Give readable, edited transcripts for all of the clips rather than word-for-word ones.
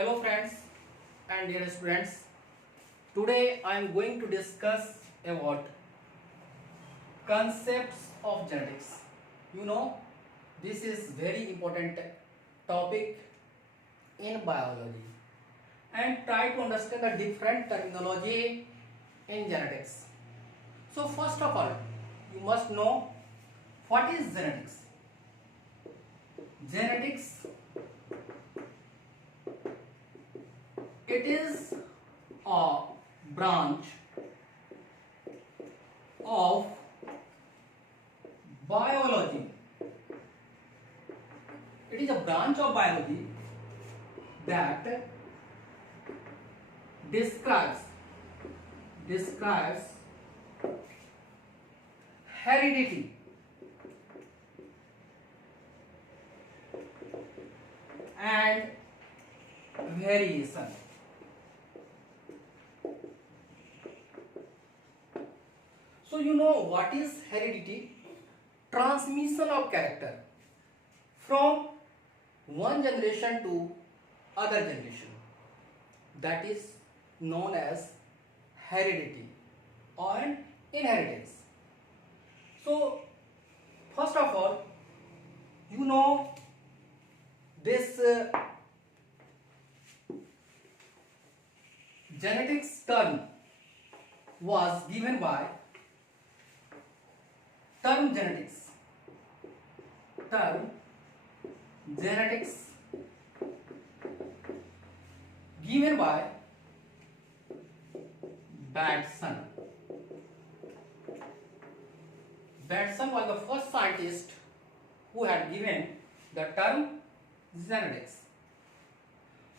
Hello friends and dear students. Today I am going to discuss about concepts of genetics. This is very important topic in biology and try to understand the different terminology in genetics. So first of all, you must know what is genetics. Genetics, it is a branch of biology. It is a branch of biology that describes heredity and variation. So you know what is heredity? Transmission of character from one generation to other generation. That is known as heredity or inheritance. So first of all, you know this genetics term was given by term genetics given by Batson. Batson was the first scientist who had given the term genetics.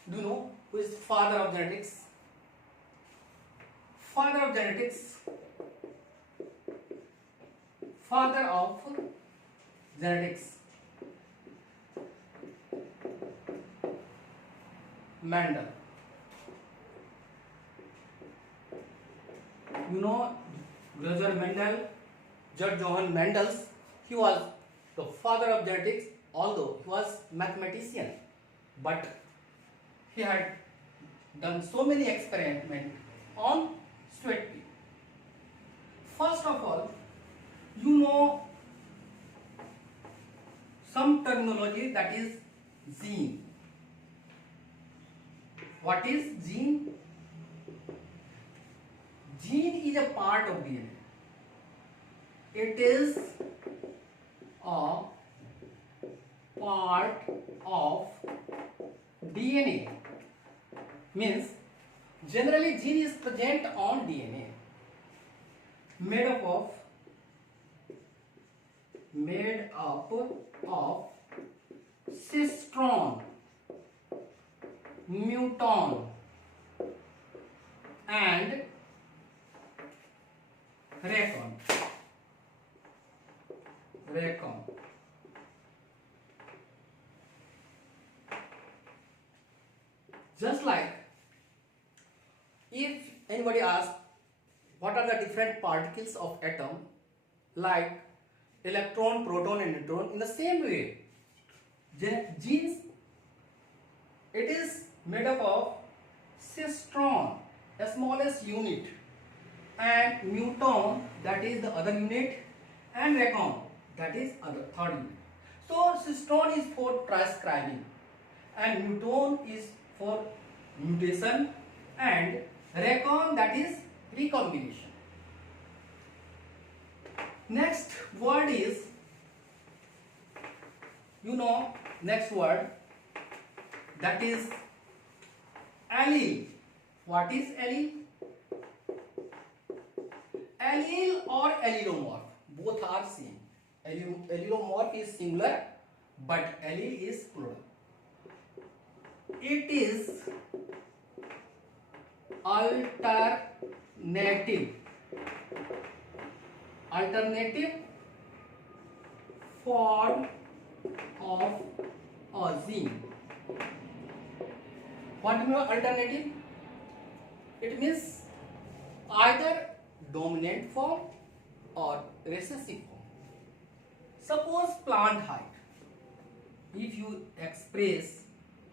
Do you know who is father of genetics? Father of genetics, Mendel. You know George Johann Mendel, he was the father of genetics, although he was mathematician, but he had done so many experiments on sweat pea. First of all, you know some terminology, that is gene. What is gene? Gene is a part of DNA. It is a part of DNA. Means generally gene is present on DNA, made up of cistron, muton and recon. Just like if anybody asks what are the different particles of atom, like electron, proton and neutron, in the same way genes, it is made up of cistron, the smallest unit, and muton, that is the other unit, and recon, that is other third unit. So cistron is for transcribing and muton is for mutation and recon, that is recombination. Next word is, next word, that is allele. What is allele? Allele or allelomorph, both are same. Allelomorph is singular, but allele is plural. It is alternative form of a gene. What do you mean alternative? It means either dominant form or recessive form. Suppose plant height. If you express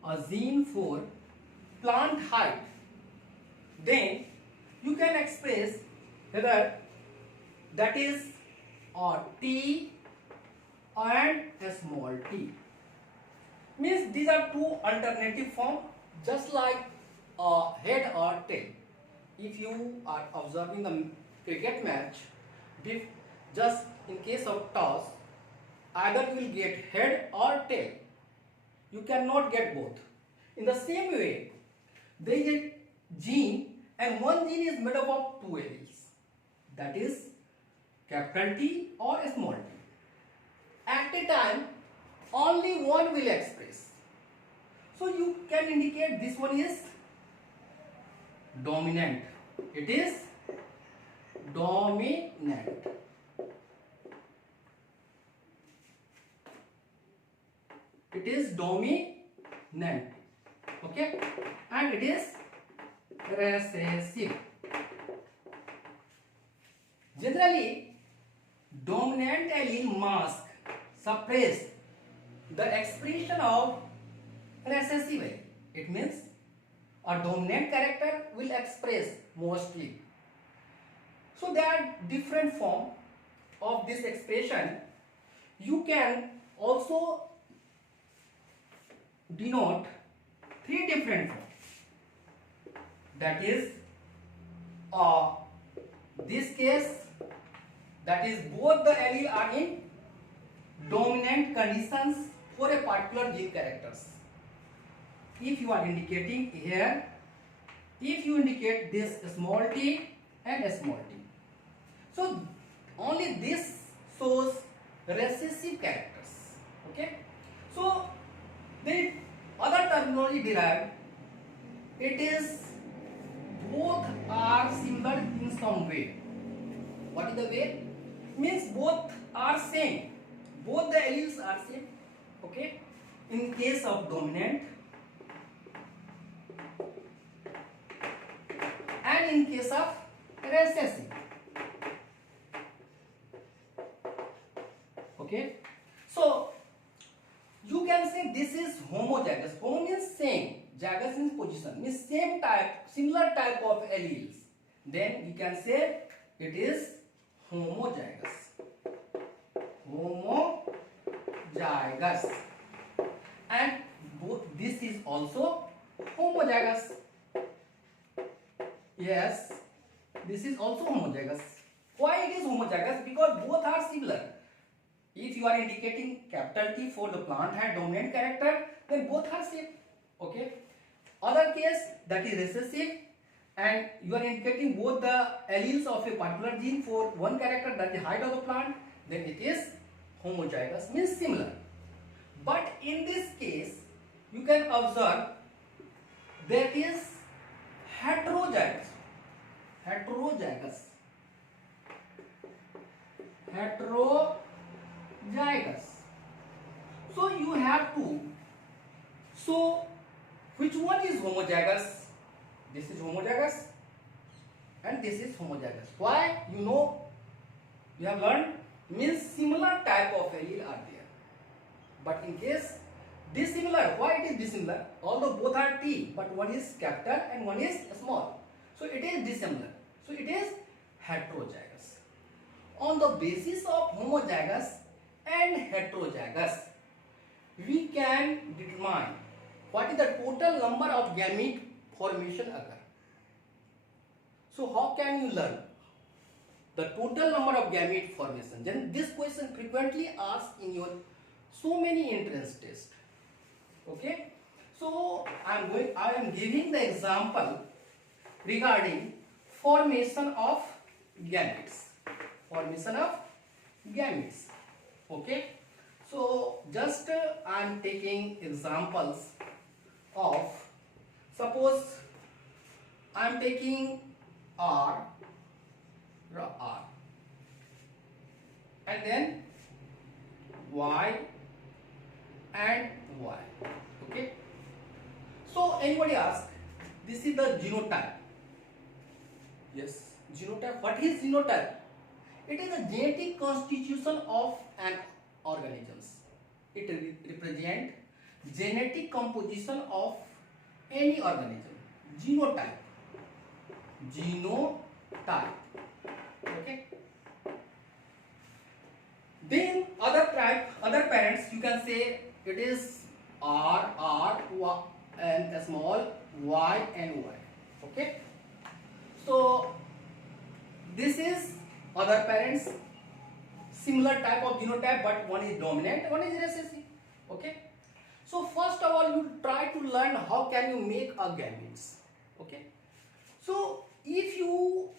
a gene for plant height, then you can express whether that is a T and a small t. Means these are two alternative form, just like a head or tail. If you are observing a cricket match, just in case of toss, either you will get head or tail. You cannot get both. In the same way, there is a gene, and one gene is made up of two alleles. That is capital T or small t. At a time, only one will express. So you can indicate this one is dominant. It is dominant. It is dominant. Okay, and it is recessive. Generally, dominant allele mask suppress the expression of recessive allele. It means a dominant character will express mostly. So there are different forms of this expression. You can also denote three different forms. That is, this case, that is both the allele are in dominant conditions for a particular gene characters. If you are indicating here, if you indicate this small t and a small t, so only this shows recessive characters. Okay, so the other terminology derived, it is both are similar in some way. What is the way? Means both are same. Both the alleles are same. Okay. In case of dominant and in case of recessive. Okay. So you can say this is homozygous. Homo means same. Zygous means position. Means same type, similar type of alleles. Then we can say it is homozygous. Homozygous. And both this is also homozygous. Yes, this is also homozygous. Why it is homozygous? Because both are similar. If you are indicating capital T for the plant had dominant character, then both are same. Okay. Other case, that is recessive, and you are indicating both the alleles of a particular gene for one character, that is the height of the plant, then it is homozygous, means similar. But in this case, you can observe there is heterozygous. Heterozygous. Heterozygous. So you have to show which one is homozygous. This is homozygous and this is homozygous. Why? You know, you have learned, means similar type of allele are there. But in case dissimilar, why it is dissimilar? Although both are T, but one is capital and one is small. So it is dissimilar. So it is heterozygous. On the basis of homozygous and heterozygous, we can determine what is the total number of gamete formation occur. So how can you learn the total number of gamete formation? Then this question frequently asked in your so many entrance tests. Okay, so I am giving the example regarding formation of gametes. Formation of gametes. Okay, so just I am taking examples of, suppose I am taking R and then Y and Y. Okay, so anybody ask, this is the genotype. Yes, genotype. What is genotype? It is a genetic constitution of an organism. It represents genetic composition of any organism. Genotype. Genotype. Okay. Then other parents, you can say it is R, Y, and a small y and y. Okay. So this is other parents, similar type of genotype, but one is dominant, one is recessive. Okay. So first of all, you try to learn how can you make a gametes. Okay. So if you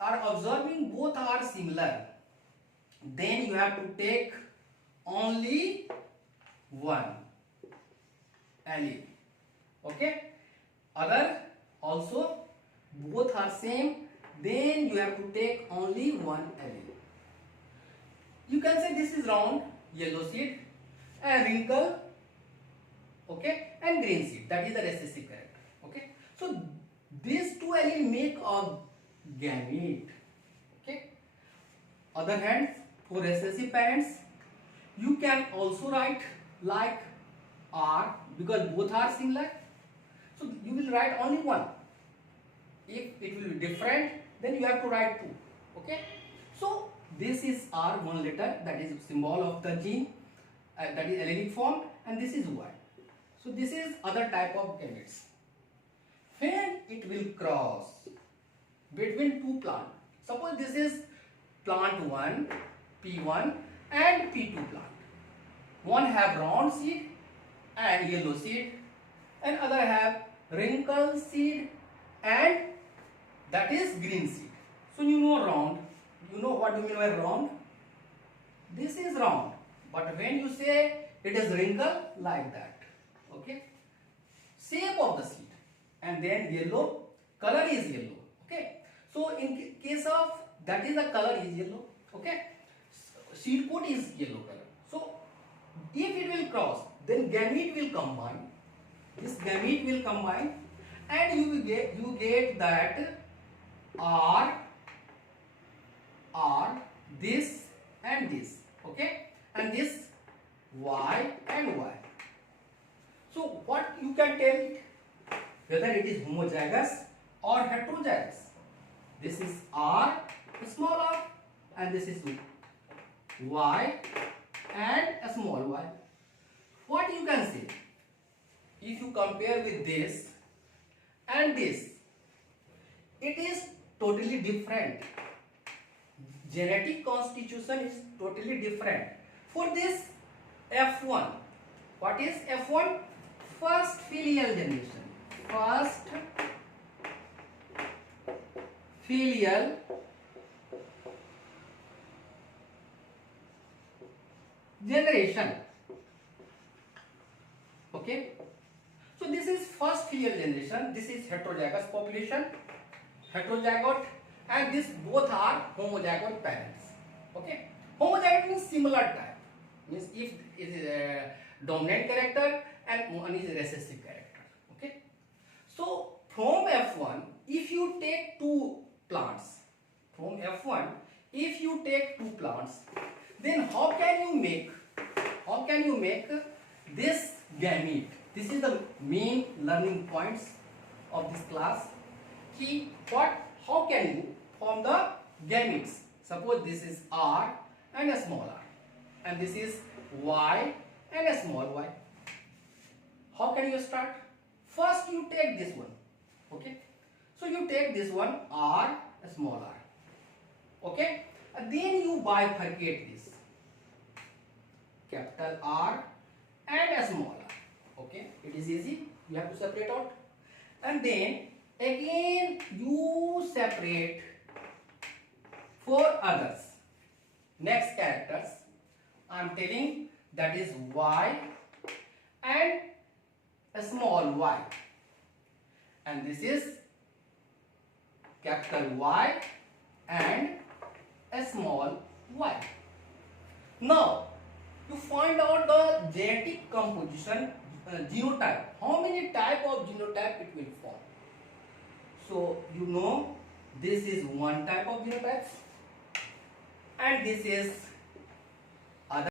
are observing both are similar, then you have to take only one allele. Okay. Other also both are same, then you have to take only one allele. You can say this is round, yellow seed, and wrinkle, okay, and green seed, that is the recessive character. Okay. So these two alleles make a gamete. Okay. Other hand, for recessive parents, you can also write like R, because both are similar. So you will write only one. If it will be different, then you have to write two. Okay. So this is R, one letter, that is symbol of the gene, that is allelic form, and this is Y. So this is other type of gametes. When it will cross between two plants, suppose this is plant 1, P1, and P2 plant. One have round seed and yellow seed, and other have wrinkle seed and that is green seed. So you know round, you know what do you mean by round? This is round, but when you say it is wrinkle, like that. Okay. Shape of the seed, and then yellow, color is yellow. Okay. So in case of that is the color is yellow. Okay. Seed coat is yellow color. So if it will cross, then gamete will combine. This gamete will combine, and you get that R, this and this. Okay. And this Y and Y. So what you can tell it, whether it is homozygous or heterozygous. This is R, small r, and this is Y and a small y. What you can say, if you compare with this and this, it is totally different. Genetic constitution is totally different. For this F1, what is F1? First filial generation. First filial generation. Okay. So this is first filial generation. This is heterozygous population, heterozygote, and this both are homozygote parents. Okay. Homozygote means similar type. Means if it is a dominant character and one is a recessive character. Okay. So from F1, if you take two plants, from F1, if you take two plants, then how can you make this gamete? This is the main learning points of this class. Key what? How can you form the gametes? Suppose this is R and a small r, and this is Y and a small y. How can you start? First you take this one. Okay. So you take this one R, a small r. Okay. And then you bifurcate this. Capital R and a small r. Okay. It is easy. You have to separate out. And then again you separate four others. Next characters. I am telling that is Y and a small y. And this is capital Y and a small y. Now you find out the genetic composition, genotype. How many type of genotype it will form? So you know this is one type of genotype, and this is